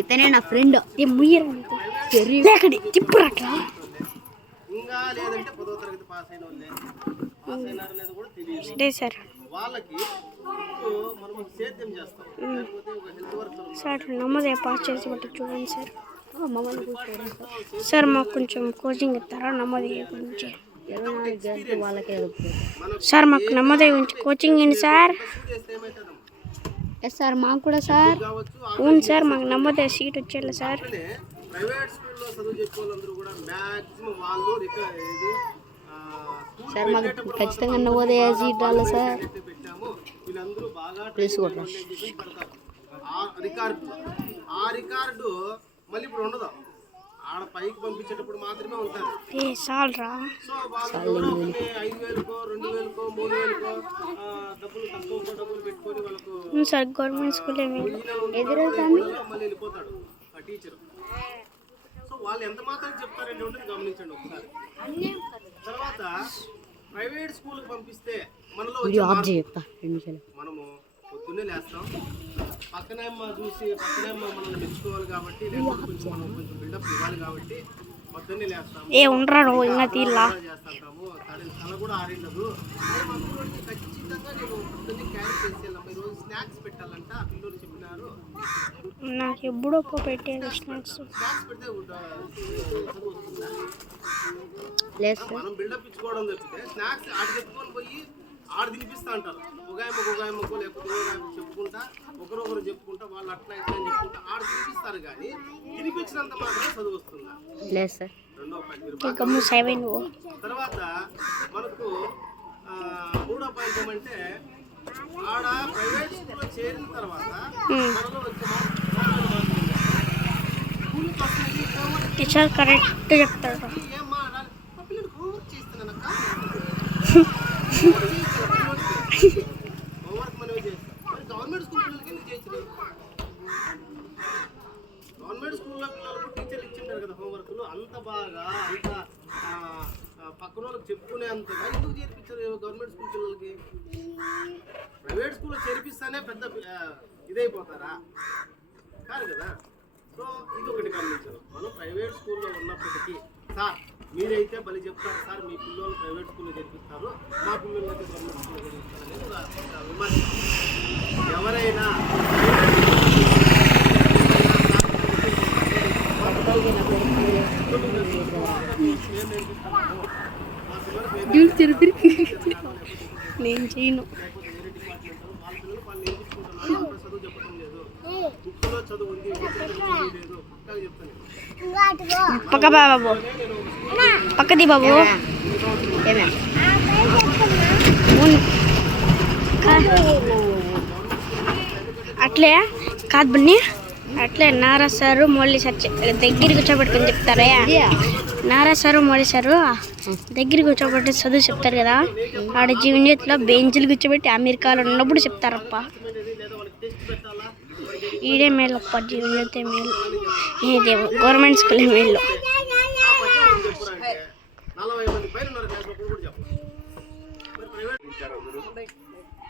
ఇతనే నా ఫ్రెండ్ ఏ ముయ్యరా లేకడి తిప్పురా అట్లా. ఇంకా లేదంటే పదో తరగతి పాస్ అయిన వాళ్ళే. పాస్ అయినారో లేదో కూడా తెలియదు. సరే సార్ వాళ్ళకి ఇప్పుడు మనం ఒక సేద్యం చేస్తాం. లేకపోతే ఒక హెల్త్ వర్కర్ సార్ నమ్మదే పాస్ చేసి బట్టి చూడండి సార్. సార్ మాకు కొంచెం కోచింగ్ ఇస్తారా? గురించి గంటలు వాళ్ళకే సార్ మాకు నమ్మోదయ గురించి కోచింగ్ ఏంటి సార్? ఎస్ సార్ మాకు కూడా సార్ అవును సార్ మాకు నమ్మోదయ సీట్ వచ్చేలా సార్ అంటే ప్రైవేట్ స్కూల్లో చదువు చెప్పే వాళ్ళందరూ కూడా మ్యాక్సిమం వాళ్ళు రిక ఇది ఆ, స్కూల్ సార్ మాకు ఖచ్చితంగా నవోదయ సీట్ రాలే సార్ వీళ్ళందరూ బాగా ఆ రికార్డు ఆ రికార్డు మళ్ళీ ఇప్పుడు ఉండదు. ఆడ పైకి పంపించేటప్పుడు మాత్రమే సాల్రా సో వాళ్ళు ఎవరో ఒకరిని ఐదు వేలకో రెండు వేలకో మూడు వేలకో డబ్బులు తక్కువ డబ్బులు పెట్టుకొని వాళ్ళకు సార్ గవర్నమెంట్ స్కూల్ ఎదురవుతాను మళ్ళీ వెళ్ళిపోతాడు ఆ టీచర్. సో వాళ్ళు ఎంత మాత్రం చెప్తారండి ఉంటుంది గమనించండి ఒకసారి. తర్వాత ప్రైవేట్ స్కూల్కి పంపిస్తే మనలో మనము పొద్దున్నే లేస్తాం. పక్కనే చూసి పక్కనే అమ్మ మనల్ని మెచ్చుకోవాలి కాబట్టి లేకపోతే కొంచెం మనం కొంచెం బిల్డప్ ఇవ్వాలి కాబట్టి పొద్దున్నే లేస్తాం ఏ ఉండరా నువ్వు? ఇంకా తీర్లా? చేస్తుంటాము. తల తల కూడా ఆరిండదు. ఖచ్చితంగా నేను పొద్దున్నే క్యారీ చేసి వెళ్ళాము ఈరోజు స్నాక్స్ పెట్టాలంట ఆ పిల్లోడు చెప్పినారు. నాకు ఎప్పుడో పెట్టేది స్నాక్స్ స్నాక్స్ పెడితే మనం బిల్డప్ ఇచ్చుకోవడం తప్పితే స్నాక్స్ ఆడ చెప్పుకొని పోయి ఆడ తినిపిస్తా అంటారు. ఉగాయమ్మ తినిపించినంత మాత్రమే చదువు వస్తుందా లేదు సార్ రెండో పాయింట్ మీరు బాగా గమ్ము సైవై నువ్వు తర్వాత మనకు మూడో పాయింట్ ఏమంటే ఆడ ప్రైవేట్ స్కూల్లో చేరిన తర్వాత మనలో వచ్చే. స్కూల్కి వస్తుంది టీచర్ కరెక్ట్ చెప్తాడు ఏమ్మా అనాలి. మా పిల్లలు homework చేస్తున్నానక్క. homework మనమే చేస్తాం. మరి గవర్నమెంట్ స్కూల్ పిల్లలకి ఎందుకు చేయించలేదు? గవర్నమెంట్ స్కూల్లో పిల్లలకు టీచర్లు కదా హోంవర్క్లు అంత బాగా అంత పక్కన వాళ్ళకి చెప్పుకునేంతగా ఎందుకు చేర్పించారు గవర్నమెంట్ స్కూల్ పిల్లలకి? ప్రైవేట్ స్కూల్లో చేర్పిస్తానే పెద్ద ఇదైపోతారా? కాదు కదా. సో ఇది ఒకటి గమనించారు మనం ప్రైవేట్ స్కూల్లో ఉన్నప్పటికీ సార్ మీరైతే బలి చెప్తారు సార్ మీ పిల్లలు ప్రైవేట్ స్కూల్లో చేర్పిస్తారు మా పిల్లలు అయితే గవర్నమెంట్ స్కూల్లో చేర్పిస్తారు అనేది ఒక ఒక విమర్శ ఎవరైనా నేను చేయను. పక్కా బాబు. పక్కది బాబు. అట్లే కాదు బన్ని. అట్లే నారా సారు మౌలి సార్ దగ్గరికి కూర్చోబెట్టుకొని చెప్తారా నారా సారు మౌలి సారు దగ్గర కూర్చోబెట్టి చదువు చెప్తారు కదా. ఆడ జీవన బెంచ్లు కూర్చోబెట్టి అమెరికాలో ఉన్నప్పుడు చెప్తారప్ప. ఈడే మేలప్ప జీవన జ్యోతి మేలు. ఇది గవర్నమెంట్ స్కూల్ మేలు.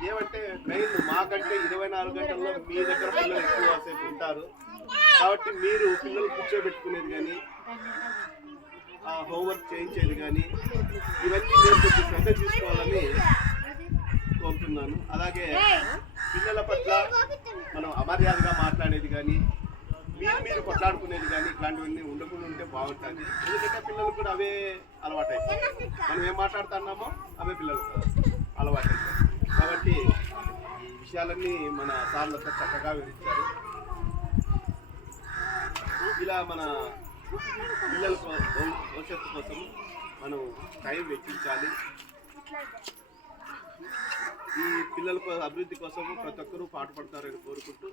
ఏమంటే మాకంటే ఇరవై నాలుగు గంటల్లో మీ దగ్గర పిల్లలు ఎక్కువ సేపు ఉంటారు. కాబట్టి మీరు పిల్లలు కూర్చోబెట్టుకునేది కానీ ఆ హోంవర్క్ చేయించేది కానీ ఇవన్నీ మీరు కొంచెం శ్రద్ధ తీసుకోవాలని కోరుతున్నాను. అలాగే పిల్లల పట్ల మనం అమర్యాదగా మాట్లాడేది కానీ మీరు మీరు కొట్లాడుకునేది కానీ ఇట్లాంటివన్నీ ఉండకుండా ఉంటే బాగుంటుంది. ఎందుకంటే పిల్లలు కూడా అవే అలవాటు మనం ఏం మాట్లాడుతున్నామో అవే పిల్లలు అలవాటు కాబట్టి ఈ విషయాలన్నీ మన సార్లతో చక్కగా వివరించారు. ఇలా మన పిల్లల భవిష్యత్తు కోసం మనం టైం వెచ్చించాలి. ఈ పిల్లల అభివృద్ధి కోసం ప్రతి ఒక్కరూ పాటుపడతారని కోరుకుంటూ